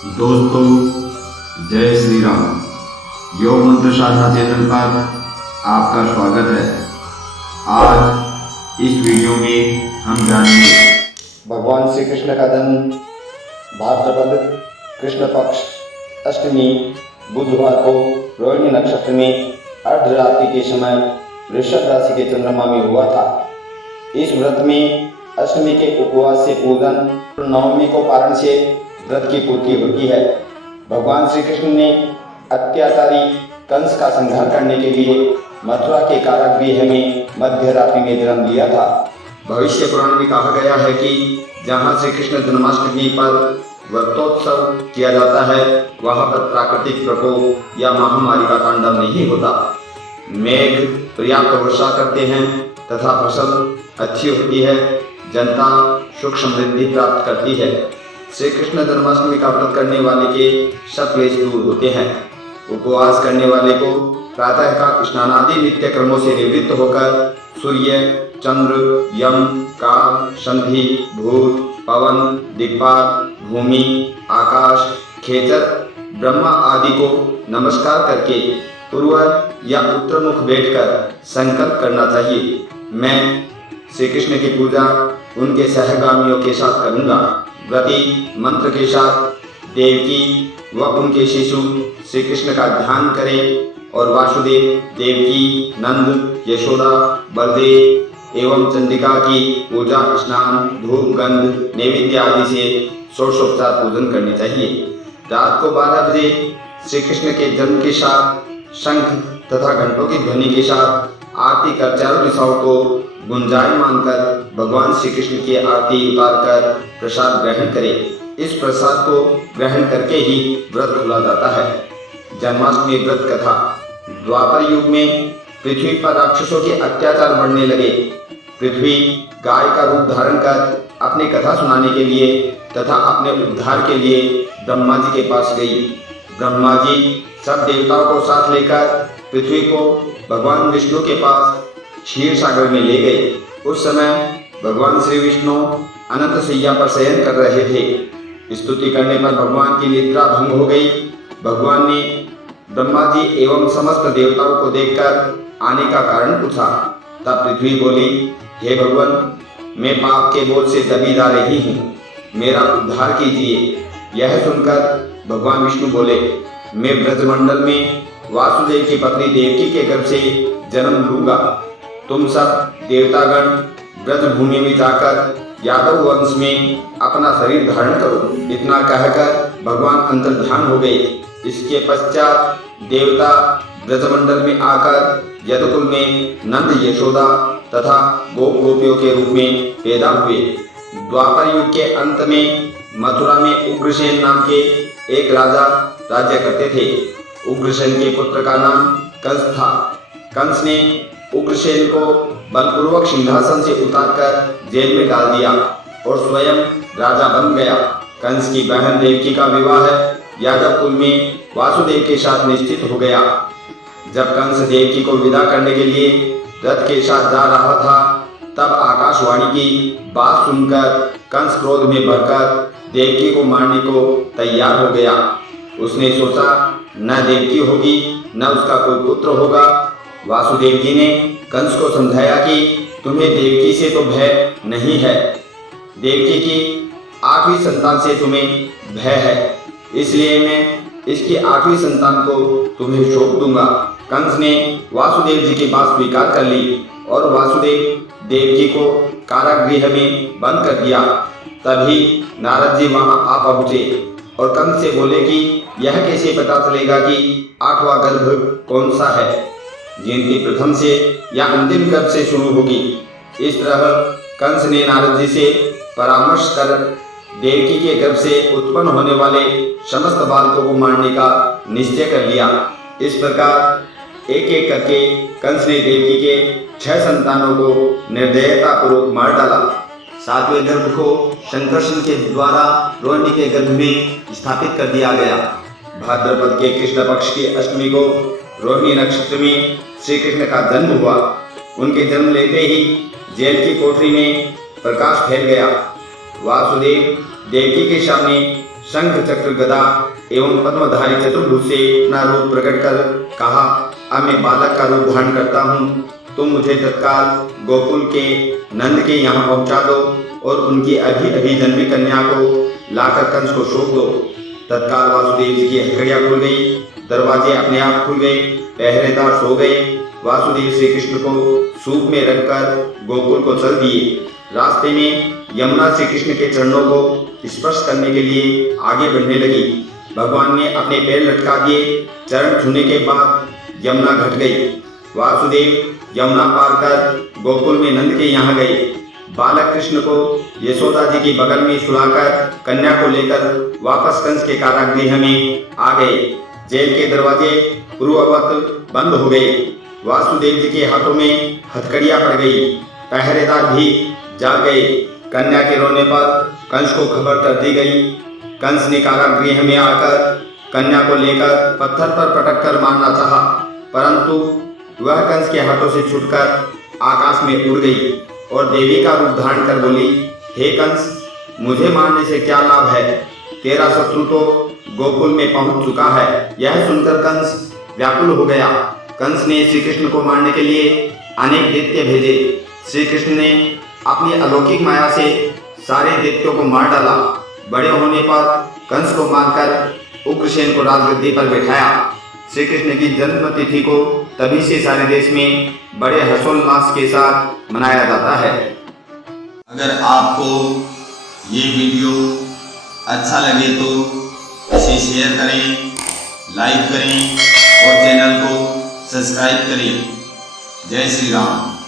दोस्तों, जय श्री राम। योग मंत्र साधना चैनल पर आपका स्वागत है। आज इस वीडियो में हम जानेंगे भगवान श्री कृष्ण का जन्म भाद्रपद कृष्ण पक्ष अष्टमी बुधवार को रोहिणी नक्षत्र में अर्धरात्रि के समय वृषभ राशि के चंद्रमा में हुआ था। इस व्रत में अष्टमी के उपवास से पूजन, नवमी को पारण से व्रत की पूर्ति होती है। भगवान श्री कृष्ण ने अत्याचारी कंस का संहार करने के लिए मथुरा के कारागृह में मध्य रात्रि में जन्म लिया था। भविष्य पुराण में कहा गया है कि जहाँ श्री कृष्ण जन्माष्टमी पर व्रतोत्सव किया जाता है, वहाँ पर प्राकृतिक प्रकोप या महामारी का तांडव नहीं होता। मेघ पर्याप्त वर्षा करते हैं तथा फसल अच्छी होती है, जनता सुख समृद्धि प्राप्त करती है। श्री कृष्ण जन्माष्टमी का व्रत करने वाले के सब क्लेश दूर होते हैं। उपवास करने वाले को प्रातः का स्नान आदि नित्य कर्मों से निवृत्त होकर सूर्य, चंद्र, यम, काल, संधि, भूत, पवन, दिक्पाल, भूमि, आकाश, खेचर, ब्रह्मा आदि को नमस्कार करके पूर्व या उत्तर मुख बैठकर संकल्प करना चाहिए। मैं श्री कृष्ण की पूजा उनके सहगामियों के साथ करूंगा। व्रती मंत्र के साथ देवकी व उनके शिशु श्री कृष्ण का ध्यान करें और वासुदेव, देवकी, नंद, यशोदा, बलदेव एवं चंडिका की पूजा, स्नान, धूप, गंध, नैवेद्य आदि से षोडशोपचार पूजन करनी चाहिए। रात को 12 बजे श्री कृष्ण के जन्म के साथ शंख तथा घंटों की ध्वनि के साथ आरती कर चारों दिशाओं को गुंजायमान कर भगवान श्री कृष्ण की आरती उतारकर प्रसाद ग्रहण करें। इस प्रसाद को ग्रहण करके ही व्रत खुला जाता है। जन्माष्टमी व्रत कथा। द्वापर युग में पृथ्वी पर राक्षसों के अत्याचार बढ़ने लगे। पृथ्वी गाय का रूप धारण कर अपनी कथा सुनाने के लिए तथा अपने उद्धार के लिए ब्रह्मा जी के पास गई। ब्रह्मा जी सब देवताओं को साथ लेकर पृथ्वी को भगवान विष्णु के पास क्षीर सागर में ले गए। उस समय भगवान श्री विष्णु अनंत शैया पर शयन कर रहे थे। स्तुति करने पर भगवान की निद्रा भंग हो गई। भगवान ने ब्रह्मा जी एवं समस्त देवताओं को देखकर आने का कारण पूछा। तब पृथ्वी बोली, हे भगवान, मैं पाप के बोझ से दबी जा रही हूँ, मेरा उद्धार कीजिए। यह सुनकर भगवान विष्णु बोले, मैं ब्रजमंडल में वासुदेव की पत्नी देवकी के गर्भ से जन्म लूंगा। तुम सब देवतागण ब्रज भूमि में जाकर यादव वंश में अपना शरीर धारण करो। इतना कहकर भगवान अंतर्ध्यान हो गए। इसके पश्चात देवता ब्रजमंडल में आकर यदुकुल में नंद, यशोदा तथा गोप गोपियों के रूप में पैदा हुए। द्वापर युग के अंत में मथुरा में उग्रसेन नाम के एक राजा राज्य करते थे। उग्रसेन के पुत्र का नाम कंस था। कंस ने उग्रसेन को बलपूर्वक सिंहासन से उतारकर जेल में डाल दिया और स्वयं राजा बन गया। कंस की बहन देवकी का विवाह यादव कुल में वासुदेव के साथ निश्चित हो गया। जब कंस देवकी को विदा करने के लिए रथ के साथ जा रहा था, तब आकाशवाणी की बात सुनकर कंस क्रोध में भरकर देवकी को मारने को तैयार हो गया। उसने सोचा, न देवकी होगी न उसका कोई पुत्र होगा। वासुदेव जी ने कंस को समझाया कि तुम्हें देवकी से तो भय नहीं है, देवकी की 8वीं संतान से तुम्हें भय है, इसलिए मैं इसकी 8वीं संतान को तुम्हें सौंप दूंगा। कंस ने वासुदेव जी की बात स्वीकार कर ली और वासुदेव देवकी को कारागृह में बंद कर दिया। तभी नारद जी वहां आ पहुंचे और कंस से बोले कि यह कैसे पता चलेगा कि 8वां गर्भ कौन सा है, गिनती प्रथम से या अंतिम गर्भ से शुरू होगी। इस तरह कंस ने नारद जी से परामर्श कर देवकी के गर्भ से उत्पन्न होने वाले समस्त बालकों को मारने का निश्चय कर लिया। इस प्रकार एक एक करके कंस ने देवकी के 6 संतानों को निर्दयता पूर्वक मार डाला। 7वें गर्भ को संकर्षण के द्वारा रोहिणी के गर्भ में स्थापित कर दिया गया। भाद्रपद के कृष्ण पक्ष की अष्टमी को रोहिणी नक्षत्र में श्री कृष्ण का जन्म हुआ। उनके जन्म लेते ही जेल की कोठरी में प्रकाश फैल गया। वासुदेव देवकी के सामने शंख चक्र गदा एवं पद्मधारी चतुर्भुज से अपना रूप प्रकट कर कहा, अब मैं बालक का रूप धारण करता हूँ। तुम मुझे तत्काल गोकुल के नंद के यहाँ पहुँचा दो और उनकी अभी अभी जन्मी कन्या को लाकर कंस को सौंप दो। तत्काल वासुदेव जी की हथकड़ियाँ खुल गई, दरवाजे अपने आप खुल गए, पहरेदार सो गए। वासुदेव श्री कृष्ण को सूप में रखकर गोकुल को चल दिए। रास्ते में यमुना श्री कृष्ण के चरणों को स्पर्श करने के लिए आगे बढ़ने लगी। भगवान ने अपने पैर लटका दिए। चरण छूने के बाद यमुना घट गई। वासुदेव यमुना पार कर गोकुल में नंद के यहाँ गए। बालक कृष्ण को यशोदा जी के बगल में सुलाकर कन्या को लेकर वापस कंस के कारागृह में आ गए। जेल के दरवाजे पूर्ववत बंद हो गए। वासुदेव जी के हाथों में हथकड़ियां पड़ गई। पहरेदार भी जाग गए। कन्या के रोने पर कंस को खबर कर दी गई। कंस ने कारागृह में आकर कन्या को लेकर पत्थर पर पटक कर मारना चाहा, परंतु वह कंस के हाथों से छूटकर आकाश में उड़ गई और देवी का रूप धारण कर बोली, हे कंस, मुझे मारने से क्या लाभ है? तेरा शत्रु तो गोकुल में पहुंच चुका है। यह सुनकर कंस व्याकुल हो गया। कंस ने श्री कृष्ण को मारने के लिए अनेक दैत्य भेजे। श्री कृष्ण ने अपनी अलौकिक माया से सारे दैत्यों को मार डाला। बड़े होने पर कंस को मारकर उग्रसेन को राजगद्दी पर बैठाया। श्री कृष्ण की जन्म तिथि को तभी से सारे देश में बड़े हर्षोल्लास के साथ मनाया जाता है। अगर आपको ये वीडियो अच्छा लगे तो इसे शेयर करें, लाइक करें और चैनल को सब्सक्राइब करें। जय श्री राम।